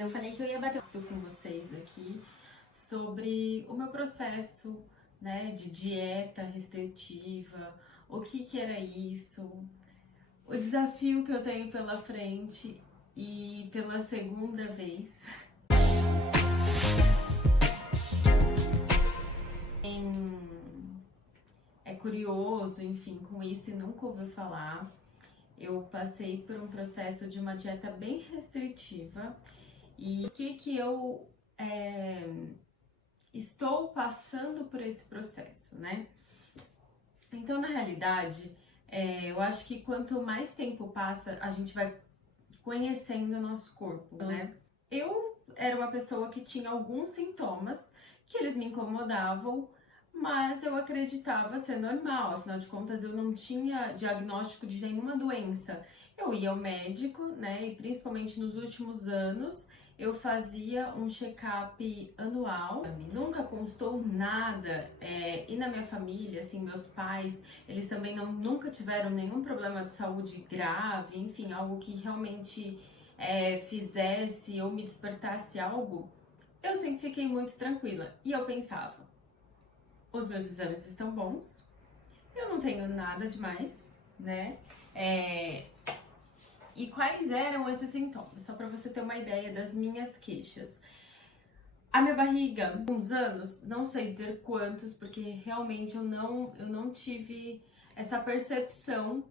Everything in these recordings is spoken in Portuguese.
Eu falei que eu ia bater com vocês aqui sobre o meu processo, né, de dieta restritiva, o que era isso, o desafio que eu tenho pela frente e pela segunda vez. É curioso, enfim, com isso e nunca ouviu falar. Eu passei por um processo de uma dieta bem restritiva e o que eu estou passando por esse processo, né? Então, na realidade, eu acho que quanto mais tempo passa, a gente vai conhecendo o nosso corpo, né? Eu era uma pessoa que tinha alguns sintomas que eles me incomodavam, mas eu acreditava ser normal, afinal de contas eu não tinha diagnóstico de nenhuma doença. Eu ia ao médico, né, e principalmente nos últimos anos, eu fazia um check-up anual, nunca constou nada, e na minha família, assim, meus pais, eles também nunca tiveram nenhum problema de saúde grave, enfim, algo que realmente fizesse ou me despertasse algo, eu sempre fiquei muito tranquila. E eu pensava, os meus exames estão bons, eu não tenho nada demais, né? E quais eram esses sintomas? Só para você ter uma ideia das minhas queixas. A minha barriga, uns anos, não sei dizer quantos, porque realmente eu não tive essa percepção,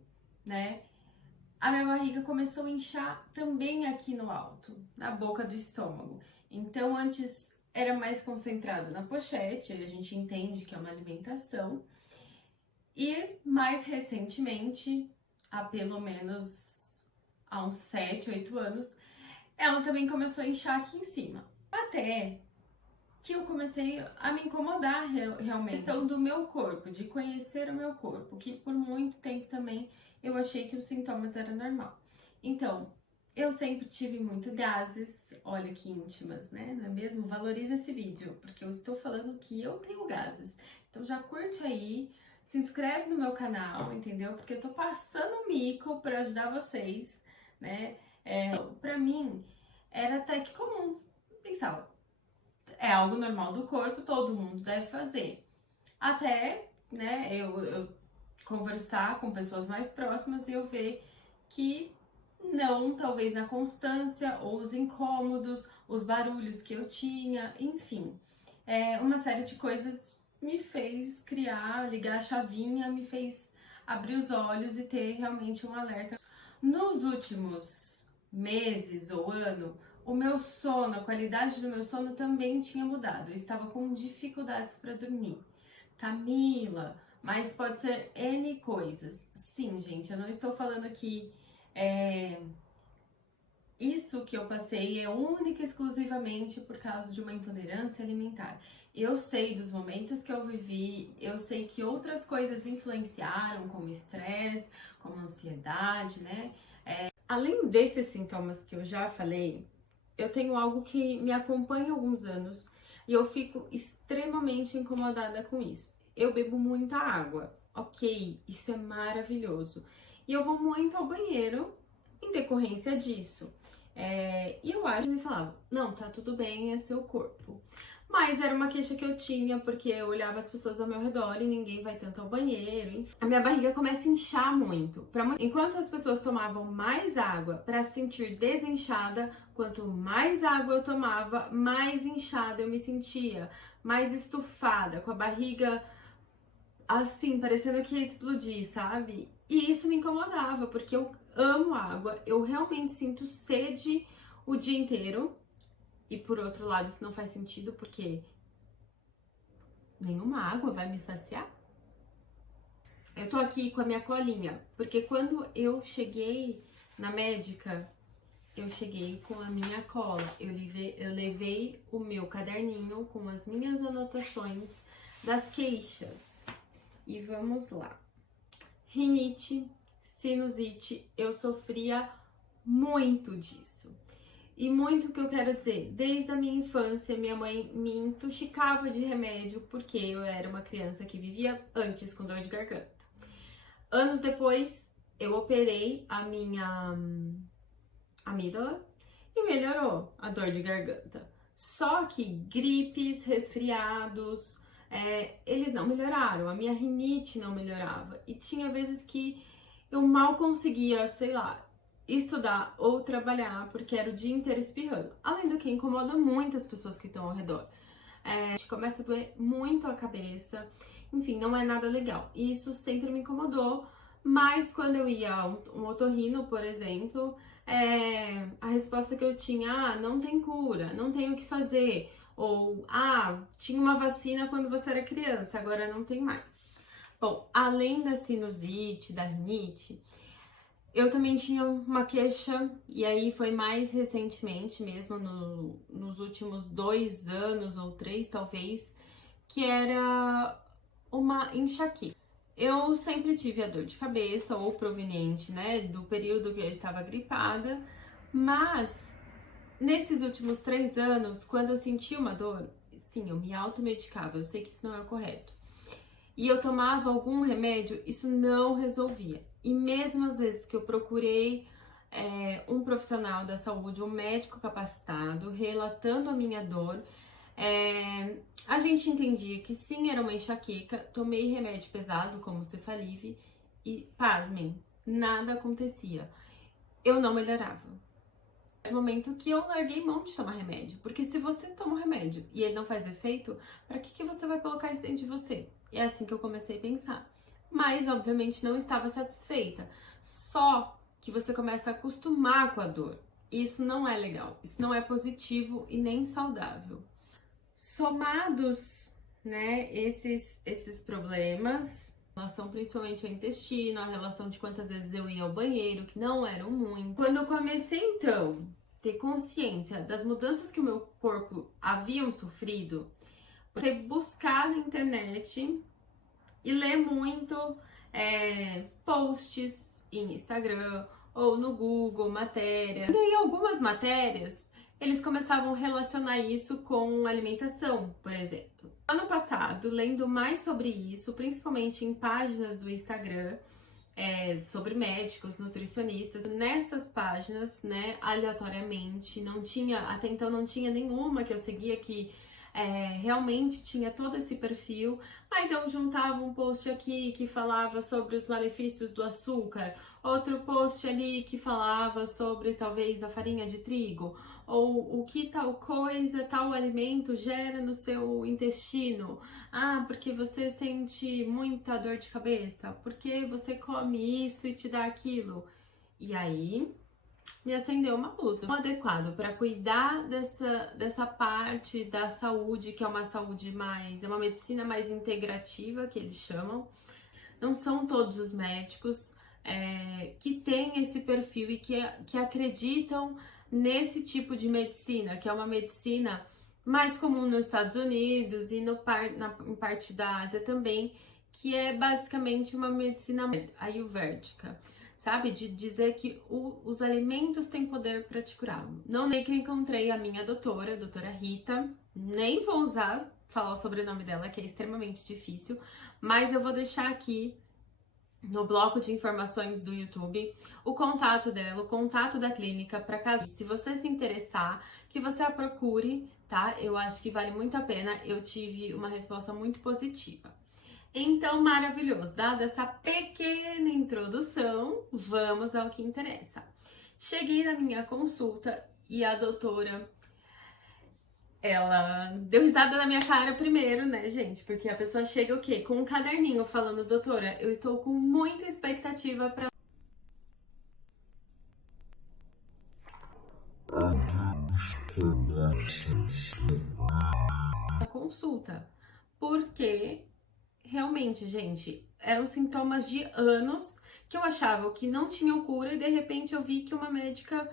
né? A minha barriga começou a inchar também aqui no alto, na boca do estômago. Então, antes era mais concentrado na pochete, a gente entende que é uma alimentação. E mais recentemente, há pelo menos há uns 7, 8 anos, ela também começou a inchar aqui em cima. Até que eu comecei a me incomodar realmente. A questão do meu corpo, de conhecer o meu corpo, que por muito tempo também eu achei que os sintomas eram normal. Então, eu sempre tive muito gases, olha que íntimas, né? Não é mesmo? Valoriza esse vídeo, porque eu estou falando que eu tenho gases. Então já curte aí, se inscreve no meu canal, entendeu? Porque eu tô passando mico para ajudar vocês, né? Pra mim, era até que comum. Pensava, é algo normal do corpo, todo mundo deve fazer. Até, né, eu conversar com pessoas mais próximas e eu ver que não, talvez na constância, ou os incômodos, os barulhos que eu tinha, enfim. Uma série de coisas me fez criar, ligar a chavinha, me fez abrir os olhos e ter realmente um alerta. Nos últimos meses ou ano, o meu sono, a qualidade do meu sono também tinha mudado. Eu estava com dificuldades para dormir. Camila, mas pode ser N coisas. Sim, gente, eu não estou falando aqui. Isso que eu passei é única e exclusivamente por causa de uma intolerância alimentar. Eu sei dos momentos que eu vivi, eu sei que outras coisas influenciaram, como estresse, como ansiedade, né? Além desses sintomas que eu já falei, eu tenho algo que me acompanha há alguns anos e eu fico extremamente incomodada com isso. Eu bebo muita água, ok, isso é maravilhoso. E eu vou muito ao banheiro em decorrência disso. E eu acho que me falava, não, tá tudo bem, é seu corpo. Mas era uma queixa que eu tinha, porque eu olhava as pessoas ao meu redor e ninguém vai tanto ao banheiro. Enfim. A minha barriga começa a inchar muito. Enquanto as pessoas tomavam mais água para se sentir desinchada, quanto mais água eu tomava, mais inchada eu me sentia, mais estufada, com a barriga assim, parecendo que ia explodir, sabe? E isso me incomodava, porque eu amo água, eu realmente sinto sede o dia inteiro. E por outro lado, isso não faz sentido, porque nenhuma água vai me saciar. Eu tô aqui com a minha colinha, porque quando eu cheguei na médica, eu cheguei com a minha cola. Eu levei o meu caderninho com as minhas anotações das queixas. E vamos lá. Rinite, sinusite, eu sofria muito disso. E muito que eu quero dizer, desde a minha infância, minha mãe me intoxicava de remédio porque eu era uma criança que vivia antes com dor de garganta. Anos depois, eu operei a minha amígdala e melhorou a dor de garganta. Só que gripes, resfriados, eles não melhoraram, a minha rinite não melhorava. E tinha vezes que eu mal conseguia, sei lá, estudar ou trabalhar, porque era o dia inteiro espirrando. Além do que incomoda muito as pessoas que estão ao redor. A gente começa a doer muito a cabeça, enfim, não é nada legal. E isso sempre me incomodou, mas quando eu ia a um otorrino, por exemplo, a resposta que eu tinha, não tem cura, não tem o que fazer. Ou, tinha uma vacina quando você era criança, agora não tem mais. Bom, além da sinusite, da rinite, eu também tinha uma queixa, e aí foi mais recentemente mesmo, nos últimos 2 anos ou 3 talvez, que era uma enxaqueca. Eu sempre tive a dor de cabeça, ou proveniente, né, do período que eu estava gripada, mas nesses últimos 3 anos, quando eu senti uma dor, sim, eu me automedicava, eu sei que isso não é correto. E eu tomava algum remédio, isso não resolvia. E mesmo às vezes que eu procurei um profissional da saúde, um médico capacitado, relatando a minha dor, a gente entendia que sim, era uma enxaqueca, tomei remédio pesado, como Cefalive, e pasmem, nada acontecia. Eu não melhorava. No momento que eu larguei mão de tomar remédio, porque se você toma um remédio e ele não faz efeito, para que você vai colocar isso dentro de você? É assim que eu comecei a pensar. Mas, obviamente, não estava satisfeita. Só que você começa a acostumar com a dor. Isso não é legal, isso não é positivo e nem saudável. Somados, né, esses problemas, a relação principalmente ao intestino, a relação de quantas vezes eu ia ao banheiro, que não eram muito. Quando eu comecei, então, ter consciência das mudanças que o meu corpo haviam sofrido, você buscar na internet e ler muito posts em Instagram ou no Google, matérias. E aí, algumas matérias, eles começavam a relacionar isso com alimentação, por exemplo. Ano passado, lendo mais sobre isso, principalmente em páginas do Instagram, sobre médicos, nutricionistas, nessas páginas, né, aleatoriamente, até então não tinha nenhuma que eu seguia que realmente tinha todo esse perfil, mas eu juntava um post aqui que falava sobre os malefícios do açúcar, outro post ali que falava sobre talvez a farinha de trigo, ou o que tal coisa, tal alimento gera no seu intestino. Porque você sente muita dor de cabeça, porque você come isso e te dá aquilo. E aí me acendeu uma luz. O adequado para cuidar dessa parte da saúde, que é uma saúde mais, é uma medicina mais integrativa, que eles chamam. Não são todos os médicos que têm esse perfil e que acreditam nesse tipo de medicina, que é uma medicina mais comum nos Estados Unidos e em parte da Ásia também, que é basicamente uma medicina ayurvédica, sabe? De dizer que os alimentos têm poder para te curar. Não nem que eu encontrei a minha doutora, a doutora Rita, nem vou falar o sobrenome dela, que é extremamente difícil, mas eu vou deixar aqui no bloco de informações do YouTube o contato dela, o contato da clínica, para caso, se você se interessar, que você a procure, tá? Eu acho que vale muito a pena, eu tive uma resposta muito positiva. Então, maravilhoso, dada essa pequena introdução, vamos ao que interessa. Cheguei na minha consulta e a doutora, ela deu risada na minha cara primeiro, né, gente? Porque a pessoa chega o quê? Com um caderninho falando, doutora, eu estou com muita expectativa para a consulta. Porque realmente, gente, eram sintomas de anos que eu achava que não tinham cura e de repente eu vi que uma médica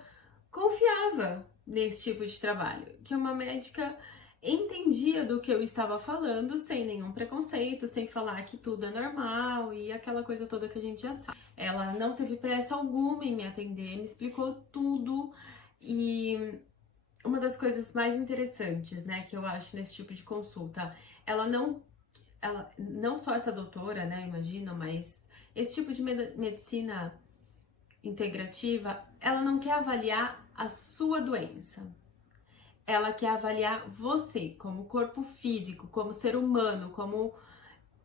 confiava nesse tipo de trabalho, que uma médica entendia do que eu estava falando sem nenhum preconceito, sem falar que tudo é normal e aquela coisa toda que a gente já sabe. Ela não teve pressa alguma em me atender, me explicou tudo e uma das coisas mais interessantes, né, que eu acho nesse tipo de consulta, ela não só essa doutora, né, imagino, mas esse tipo de medicina integrativa, ela não quer avaliar a sua doença. Ela quer avaliar você como corpo físico, como ser humano, como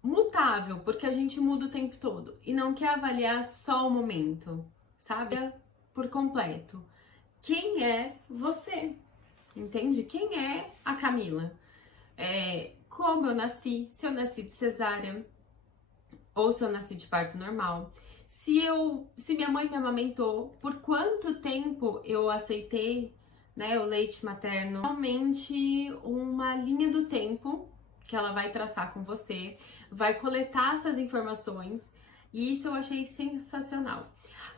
mutável, porque a gente muda o tempo todo. E não quer avaliar só o momento, sabe? Por completo. Quem é você? Entende? Quem é a Camila? Como eu nasci, se eu nasci de cesárea ou se eu nasci de parto normal. Se minha mãe me amamentou, por quanto tempo eu aceitei, né, o leite materno. Realmente uma linha do tempo que ela vai traçar com você, vai coletar essas informações e isso eu achei sensacional.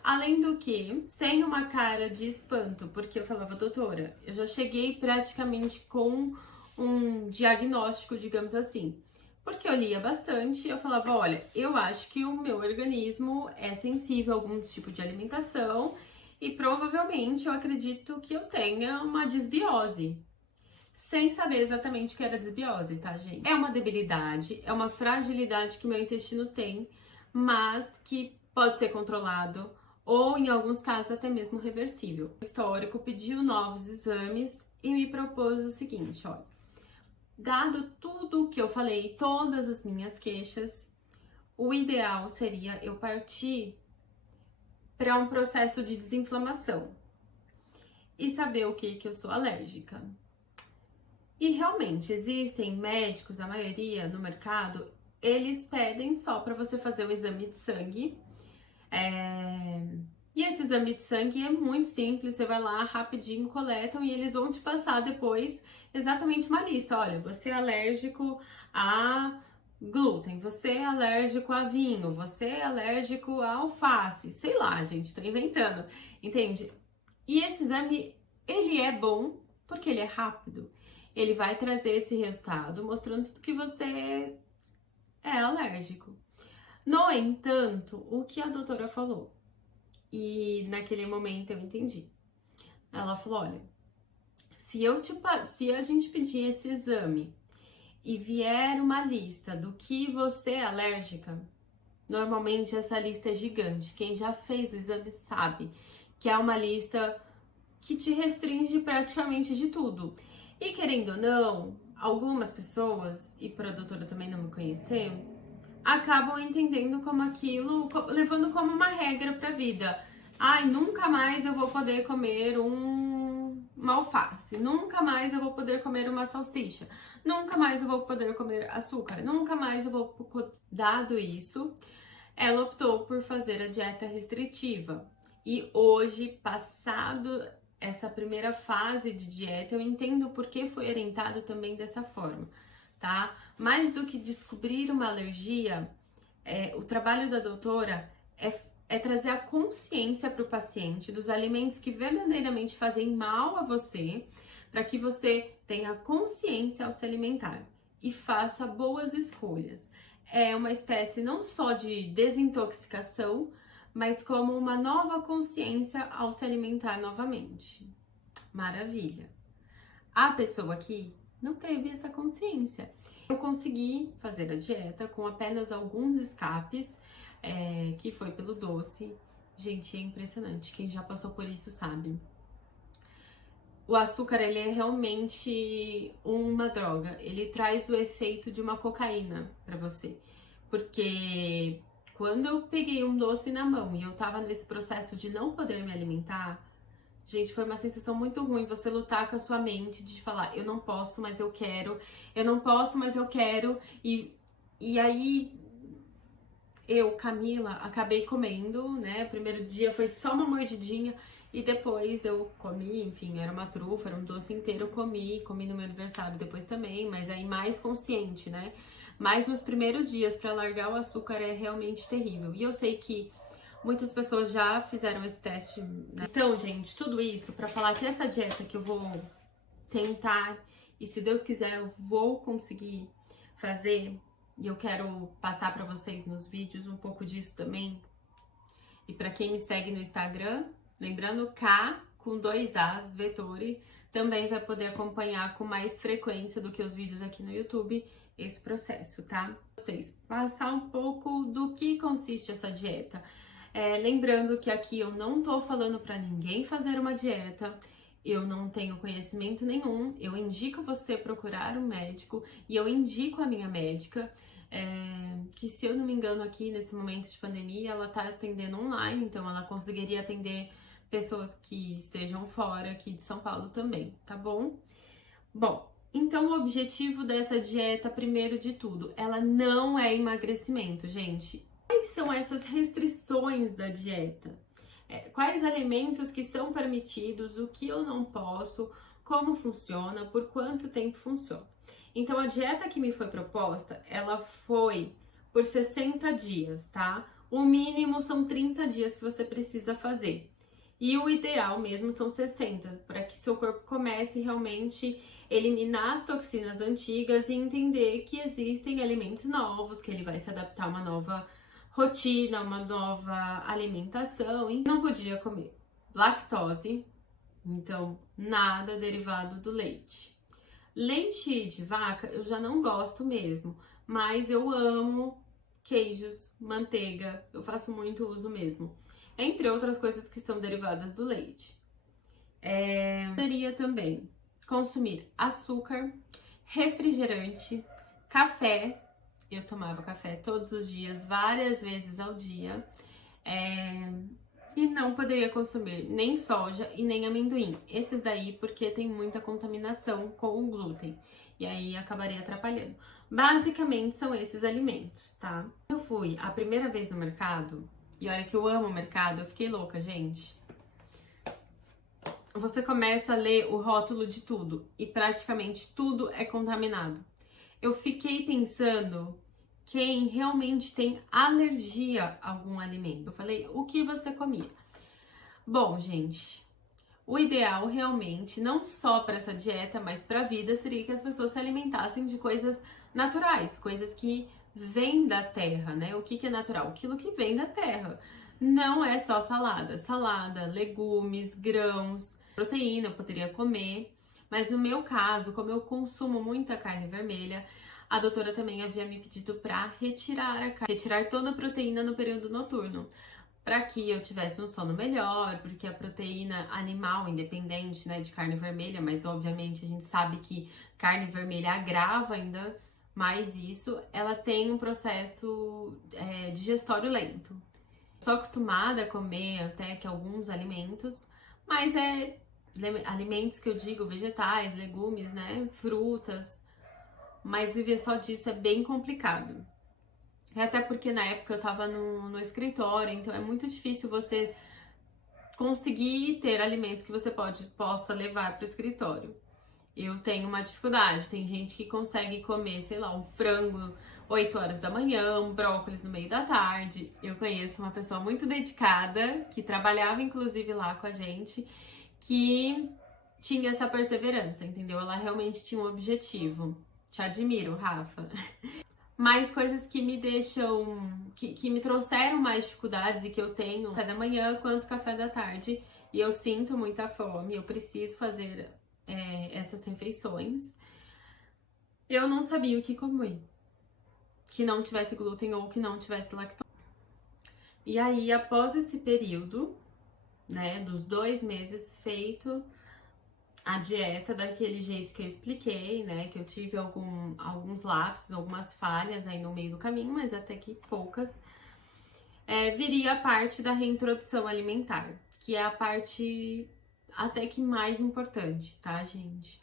Além do que, sem uma cara de espanto, porque eu falava, doutora, eu já cheguei praticamente com um diagnóstico, digamos assim. Porque eu lia bastante, eu falava, olha, eu acho que o meu organismo é sensível a algum tipo de alimentação e provavelmente eu acredito que eu tenha uma desbiose. Sem saber exatamente o que era desbiose, tá, gente? É uma debilidade, é uma fragilidade que meu intestino tem, mas que pode ser controlado ou, em alguns casos, até mesmo reversível. O histórico pediu novos exames e me propôs o seguinte, olha, dado tudo o que eu falei, todas as minhas queixas, o ideal seria eu partir para um processo de desinflamação e saber o que eu sou alérgica. E realmente existem médicos, a maioria no mercado, eles pedem só para você fazer o exame de sangue. E esse exame de sangue é muito simples, você vai lá rapidinho, coletam e eles vão te passar depois exatamente uma lista. Olha, você é alérgico a glúten, você é alérgico a vinho, você é alérgico a alface, sei lá, gente, tô inventando, entende? E esse exame, ele é bom porque ele é rápido. Ele vai trazer esse resultado mostrando tudo que você é alérgico. No entanto, o que a doutora falou, e naquele momento eu entendi. Ela falou, olha, se a gente pedir esse exame e vier uma lista do que você é alérgica, normalmente essa lista é gigante. Quem já fez o exame sabe que é uma lista que te restringe praticamente de tudo. E querendo ou não, algumas pessoas, e para a doutora também não me conhecer, acabam entendendo como aquilo, levando como uma regra para a vida. Ai, nunca mais eu vou poder comer uma alface, nunca mais eu vou poder comer uma salsicha, nunca mais eu vou poder comer açúcar, nunca mais eu vou... Dado isso, ela optou por fazer a dieta restritiva. E hoje, passado essa primeira fase de dieta, eu entendo por que foi orientado também dessa forma, tá? Mais do que descobrir uma alergia, o trabalho da doutora é trazer a consciência para o paciente dos alimentos que verdadeiramente fazem mal a você, para que você tenha consciência ao se alimentar e faça boas escolhas. É uma espécie não só de desintoxicação, mas como uma nova consciência ao se alimentar novamente. Maravilha! A pessoa aqui não teve essa consciência. Eu consegui fazer a dieta com apenas alguns escapes, que foi pelo doce. Gente, é impressionante. Quem já passou por isso sabe. O açúcar, ele é realmente uma droga. Ele traz o efeito de uma cocaína para você. Porque quando eu peguei um doce na mão e eu tava nesse processo de não poder me alimentar, gente, foi uma sensação muito ruim você lutar com a sua mente de falar, eu não posso, mas eu quero, eu não posso, mas eu quero. E aí, eu, Camila, acabei comendo, né? O primeiro dia foi só uma mordidinha e depois eu comi, enfim, era uma trufa, era um doce inteiro, eu comi no meu aniversário depois também, mas aí mais consciente, né? Mas nos primeiros dias, para largar o açúcar é realmente terrível. E eu sei que muitas pessoas já fizeram esse teste, né? Então, gente, tudo isso para falar que essa dieta que eu vou tentar, e se Deus quiser eu vou conseguir fazer, e eu quero passar para vocês nos vídeos um pouco disso também. E para quem me segue no Instagram, lembrando, K com 2 As, Vettori, também vai poder acompanhar com mais frequência do que os vídeos aqui no YouTube esse processo, tá? Vocês passar um pouco do que consiste essa dieta. Lembrando que aqui eu não tô falando para ninguém fazer uma dieta, eu não tenho conhecimento nenhum, eu indico você procurar um médico e eu indico a minha médica, que se eu não me engano aqui nesse momento de pandemia, ela tá atendendo online, então ela conseguiria atender pessoas que estejam fora aqui de São Paulo também, tá bom? Bom, então o objetivo dessa dieta, primeiro de tudo, ela não é emagrecimento, gente. Quais são essas restrições da dieta? Quais alimentos que são permitidos, o que eu não posso, como funciona, por quanto tempo funciona. Então, a dieta que me foi proposta, ela foi por 60 dias, tá? O mínimo são 30 dias que você precisa fazer. E o ideal mesmo são 60, para que seu corpo comece realmente a eliminar as toxinas antigas e entender que existem alimentos novos, que ele vai se adaptar a uma nova rotina, uma nova alimentação. E não podia comer lactose, então nada derivado do leite. Leite de vaca eu já não gosto mesmo, mas eu amo queijos, manteiga, eu faço muito uso mesmo. Entre outras coisas que são derivadas do leite. Poderia também consumir açúcar, refrigerante, café. Eu tomava café todos os dias, várias vezes ao dia. E não poderia consumir nem soja e nem amendoim. Esses daí porque tem muita contaminação com o glúten. E aí acabaria atrapalhando. Basicamente são esses alimentos, tá? Eu fui a primeira vez no mercado, e olha que eu amo o mercado, eu fiquei louca, gente. Você começa a ler o rótulo de tudo e praticamente tudo é contaminado. Eu fiquei pensando quem realmente tem alergia a algum alimento. Eu falei, o que você comia? Bom, gente, o ideal realmente, não só para essa dieta, mas para a vida, seria que as pessoas se alimentassem de coisas naturais, coisas que vêm da terra, né? O que é natural? Aquilo que vem da terra. Não é só salada, legumes, grãos, proteína eu poderia comer, mas no meu caso, como eu consumo muita carne vermelha, a doutora também havia me pedido para retirar toda a proteína no período noturno, para que eu tivesse um sono melhor, porque a proteína animal, independente, né, de carne vermelha, mas obviamente a gente sabe que carne vermelha agrava ainda mais isso, ela tem um processo digestório lento. Sou acostumada a comer até que alguns alimentos, mas alimentos que eu digo, vegetais, legumes, né, frutas, mas viver só disso é bem complicado. Até porque na época eu tava no escritório, então é muito difícil você conseguir ter alimentos que você possa levar para o escritório. Eu tenho uma dificuldade, tem gente que consegue comer, sei lá, um frango 8 horas da manhã, um brócolis no meio da tarde. Eu conheço uma pessoa muito dedicada, que trabalhava inclusive lá com a gente, que tinha essa perseverança, entendeu? Ela realmente tinha um objetivo. Te admiro, Rafa. Mas coisas que me deixam, que me trouxeram mais dificuldades e que eu tenho café da manhã quanto café da tarde. E eu sinto muita fome, eu preciso fazer essas refeições. Eu não sabia o que comer, que não tivesse glúten ou que não tivesse lactose. E aí, após esse período, né, dos 2 meses feito a dieta daquele jeito que eu expliquei, né, que eu tive alguns lapsos, algumas falhas aí no meio do caminho, mas até que poucas, viria a parte da reintrodução alimentar, que é a parte até que mais importante, tá, gente?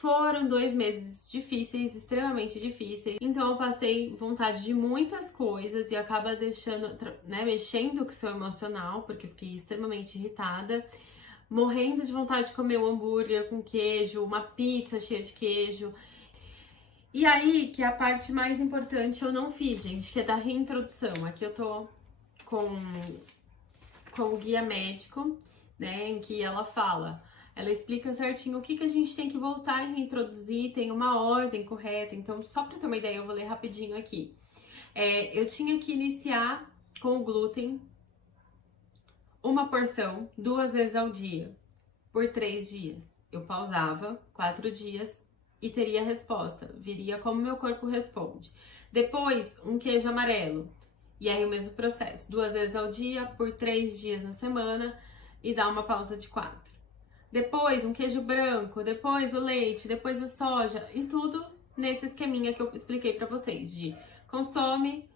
Foram 2 meses difíceis, extremamente difíceis, então eu passei vontade de muitas coisas e acaba deixando, né, mexendo com o seu emocional, porque eu fiquei extremamente irritada, morrendo de vontade de comer um hambúrguer com queijo, uma pizza cheia de queijo. E aí, que é a parte mais importante eu não fiz, gente, que é da reintrodução. Aqui eu tô com o guia médico, né, em que ela explica certinho o que a gente tem que voltar e reintroduzir, tem uma ordem correta. Então, só pra ter uma ideia, eu vou ler rapidinho aqui. Eu tinha que iniciar com o glúten, uma porção 2 vezes ao dia, por 3 dias. Eu pausava 4 dias e teria a resposta. Viria como meu corpo responde. Depois, um queijo amarelo. E aí o mesmo processo, 2 vezes ao dia, por 3 dias na semana e dá uma pausa de 4. Depois um queijo branco, depois o leite, depois a soja e tudo nesse esqueminha que eu expliquei pra vocês, de consome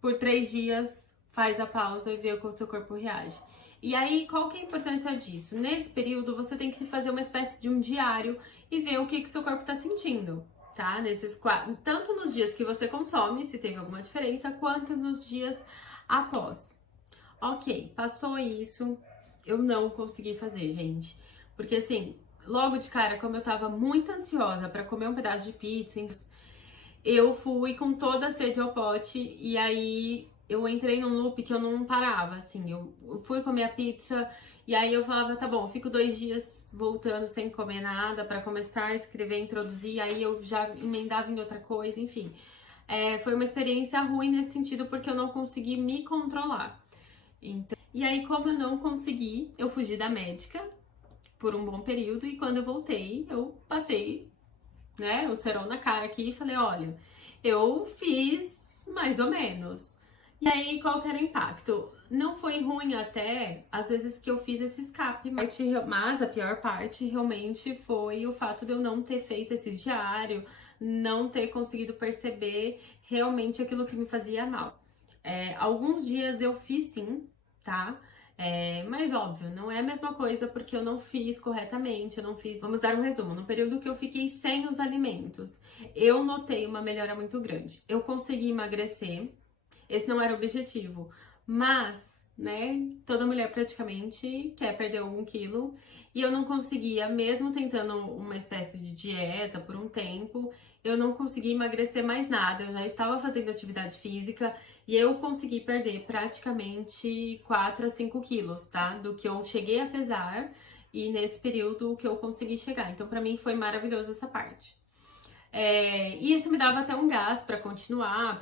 por 3 dias, faz a pausa e vê como o seu corpo reage. E aí, qual que é a importância disso? Nesse período, você tem que fazer uma espécie de um diário e ver o que o seu corpo tá sentindo, tá? Tanto nos dias que você consome, se teve alguma diferença, quanto nos dias após. Ok, passou isso, eu não consegui fazer, gente. Porque assim, logo de cara, como eu tava muito ansiosa pra comer um pedaço de pizza, eu fui com toda a sede ao pote e aí eu entrei num loop que eu não parava, assim. Eu fui comer a pizza e aí eu falava, tá bom, eu fico 2 dias voltando sem comer nada pra começar a escrever, introduzir, aí eu já emendava em outra coisa, enfim. Foi uma experiência ruim nesse sentido porque eu não consegui me controlar. Então, e aí, como eu não consegui, eu fugi da médica por um bom período e quando eu voltei, eu passei, né, o cerol na cara aqui e falei, olha, eu fiz mais ou menos. E aí, qual que era o impacto? Não foi ruim até, às vezes, que eu fiz esse escape, mas a pior parte realmente foi o fato de eu não ter feito esse diário, não ter conseguido perceber realmente aquilo que me fazia mal. Alguns dias eu fiz sim, tá? Mas óbvio, não é a mesma coisa porque eu não fiz corretamente, eu não fiz. Vamos dar um resumo. No período que eu fiquei sem os alimentos, eu notei uma melhora muito grande. Eu consegui emagrecer, esse não era o objetivo, mas, né, toda mulher praticamente quer perder algum quilo e eu não conseguia, mesmo tentando uma espécie de dieta por um tempo, eu não conseguia emagrecer mais nada. Eu já estava fazendo atividade física e eu consegui perder praticamente 4 a 5 quilos, tá? Do que eu cheguei a pesar e nesse período que eu consegui chegar. Então, pra mim foi maravilhoso essa parte. E isso me dava até um gás pra continuar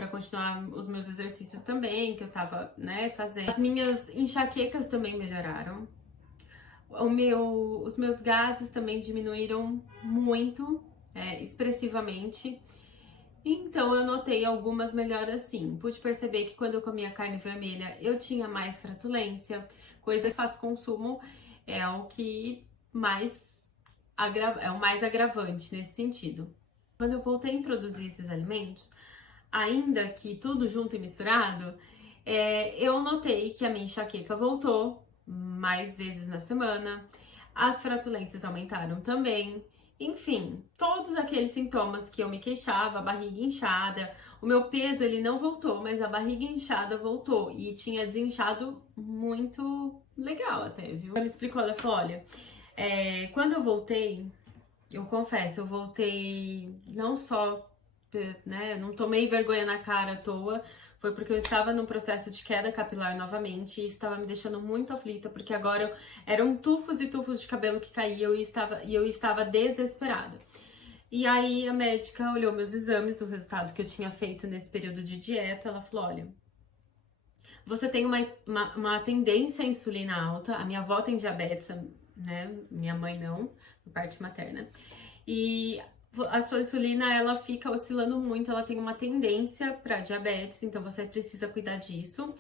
os meus exercícios também, que eu tava, né, fazendo. As minhas enxaquecas também melhoraram. Os meus gases também diminuíram muito, expressivamente. Então eu notei algumas melhoras sim. Pude perceber que quando eu comia carne vermelha eu tinha mais flatulência, coisa que fácil consumo é o que é o mais agravante nesse sentido. Quando eu voltei a introduzir esses alimentos, ainda que tudo junto e misturado, eu notei que a minha enxaqueca voltou mais vezes na semana, as flatulências aumentaram também. Enfim, todos aqueles sintomas que eu me queixava, a barriga inchada, o meu peso ele não voltou, mas a barriga inchada voltou e tinha desinchado muito legal até, viu? Ela explicou, ela falou, olha, quando eu voltei, eu confesso, eu voltei não só, né, não tomei vergonha na cara à toa, foi porque eu estava num processo de queda capilar novamente e isso estava me deixando muito aflita, porque agora eram tufos e tufos de cabelo que caíam e eu estava desesperada. E aí a médica olhou meus exames, o resultado que eu tinha feito nesse período de dieta, ela falou, olha, você tem uma tendência à insulina alta, a minha avó tem diabetes, né, minha mãe não, por parte materna, e a sua insulina, ela fica oscilando muito, ela tem uma tendência para diabetes, então você precisa cuidar disso.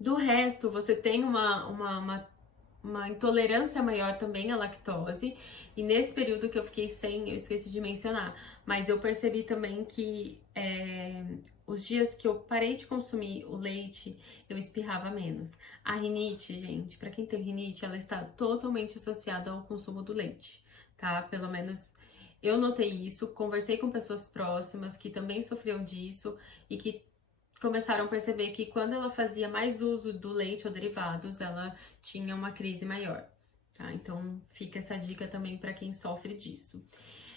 Do resto, você tem uma intolerância maior também à lactose, e nesse período que eu fiquei sem, eu esqueci de mencionar, mas eu percebi também que os dias que eu parei de consumir o leite, eu espirrava menos. A rinite, gente, pra quem tem rinite, ela está totalmente associada ao consumo do leite, tá? Pelo menos eu notei isso, conversei com pessoas próximas que também sofriam disso e que começaram a perceber que quando ela fazia mais uso do leite ou derivados, ela tinha uma crise maior, tá? Então fica essa dica também para quem sofre disso.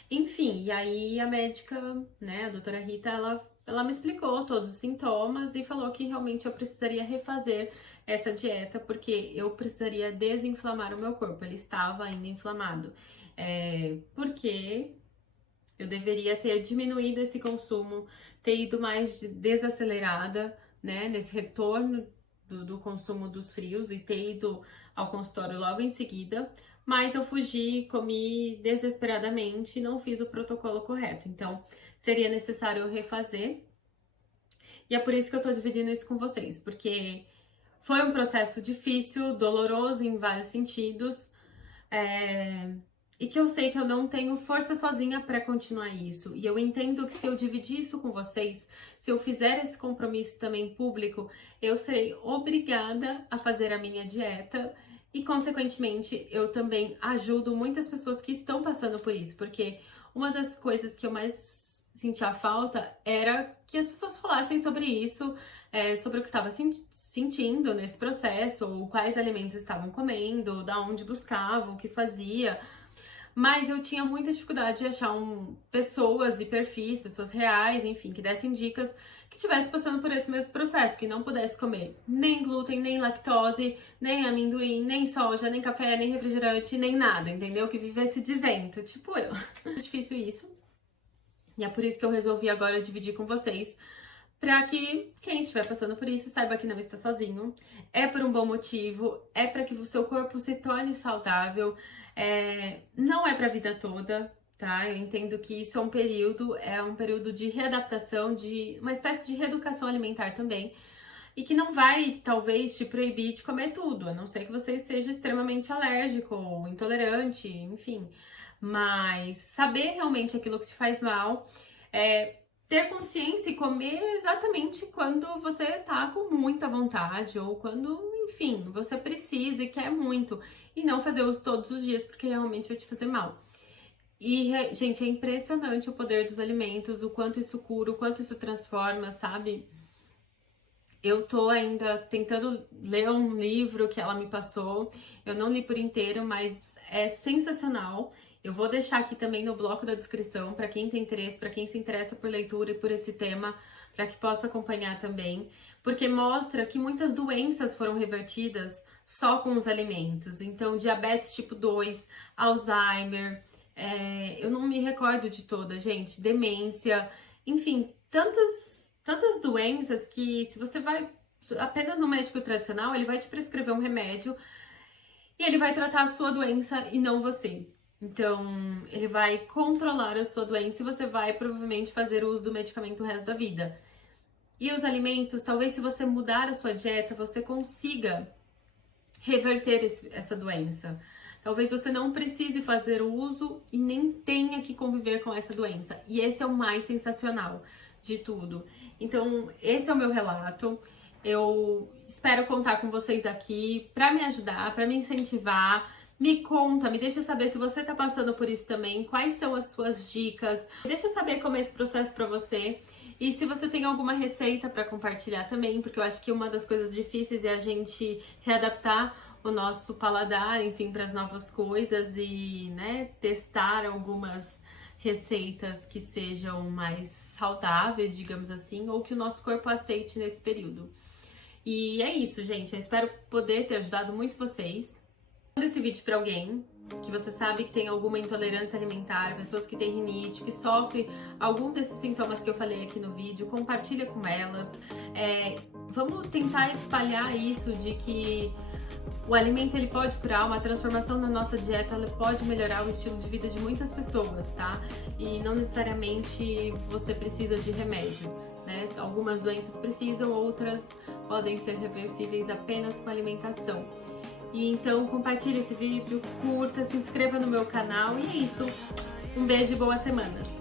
Enfim, e aí a médica, né, a doutora Rita, ela me explicou todos os sintomas e falou que realmente eu precisaria refazer essa dieta porque eu precisaria desinflamar o meu corpo, ele estava ainda inflamado. Porque eu deveria ter diminuído esse consumo, ter ido mais desacelerada, né, nesse retorno do consumo dos frios e ter ido ao consultório logo em seguida, mas eu fugi, comi desesperadamente e não fiz o protocolo correto. Então, seria necessário eu refazer E é por isso que eu tô dividindo isso com vocês, porque foi um processo difícil, doloroso em vários sentidos, e que eu sei que eu não tenho força sozinha para continuar isso. E eu entendo que se eu dividir isso com vocês, se eu fizer esse compromisso também público, eu serei obrigada a fazer a minha dieta e, consequentemente, eu também ajudo muitas pessoas que estão passando por isso, porque uma das coisas que eu mais sentia falta era que as pessoas falassem sobre isso, sobre o que estava sentindo nesse processo, ou quais alimentos estavam comendo, da onde buscavam, o que fazia. Mas eu tinha muita dificuldade de achar pessoas e perfis, pessoas reais, enfim, que dessem dicas, que estivessem passando por esse mesmo processo, que não pudesse comer nem glúten, nem lactose, nem amendoim, nem soja, nem café, nem refrigerante, nem nada, entendeu? Que vivesse de vento, tipo eu. É difícil isso. E é por isso que eu resolvi agora dividir com vocês, para que quem estiver passando por isso saiba que não está sozinho. É por um bom motivo, é para que o seu corpo se torne saudável, não é para a vida toda, tá? Eu entendo que isso é um período de readaptação, de uma espécie de reeducação alimentar também, e que não vai, talvez, te proibir de comer tudo, a não ser que você seja extremamente alérgico ou intolerante, enfim. Mas saber realmente aquilo que te faz mal, ter consciência e comer exatamente quando você tá com muita vontade ou quando, enfim, você precisa e quer muito. E não fazer uso todos os dias, porque realmente vai te fazer mal. E, gente, é impressionante o poder dos alimentos, o quanto isso cura, o quanto isso transforma, sabe? Eu tô ainda tentando ler um livro que ela me passou. Eu não li por inteiro, mas é sensacional. Eu vou deixar aqui também no bloco da descrição para quem tem interesse, para quem se interessa por leitura e por esse tema, para que possa acompanhar também, porque mostra que muitas doenças foram revertidas só com os alimentos. Então, diabetes tipo 2, Alzheimer, eu não me recordo de todas, gente, demência, enfim, tantas doenças que se você vai apenas no médico tradicional, ele vai te prescrever um remédio e ele vai tratar a sua doença e não você. Então, ele vai controlar a sua doença e você vai provavelmente fazer uso do medicamento o resto da vida. E os alimentos, talvez se você mudar a sua dieta, você consiga reverter essa doença. Talvez você não precise fazer uso e nem tenha que conviver com essa doença. E esse é o mais sensacional de tudo. Então, esse é o meu relato. Eu espero contar com vocês aqui para me ajudar, para me incentivar. Me conta, me deixa saber se você tá passando por isso também, quais são as suas dicas. Deixa eu saber como é esse processo para você. E se você tem alguma receita para compartilhar também, porque eu acho que uma das coisas difíceis é a gente readaptar o nosso paladar, enfim, para as novas coisas e, né, testar algumas receitas que sejam mais saudáveis, digamos assim, ou que o nosso corpo aceite nesse período. E é isso, gente. Eu espero poder ter ajudado muito vocês. Manda esse vídeo para alguém que você sabe que tem alguma intolerância alimentar, pessoas que têm rinite, que sofrem algum desses sintomas que eu falei aqui no vídeo, compartilha com elas. Vamos tentar espalhar isso de que o alimento ele pode curar, uma transformação na nossa dieta ela pode melhorar o estilo de vida de muitas pessoas, tá? E não necessariamente você precisa de remédio, né? Algumas doenças precisam, outras podem ser reversíveis apenas com alimentação. E então compartilhe esse vídeo, curta, se inscreva no meu canal e é isso. Um beijo e boa semana!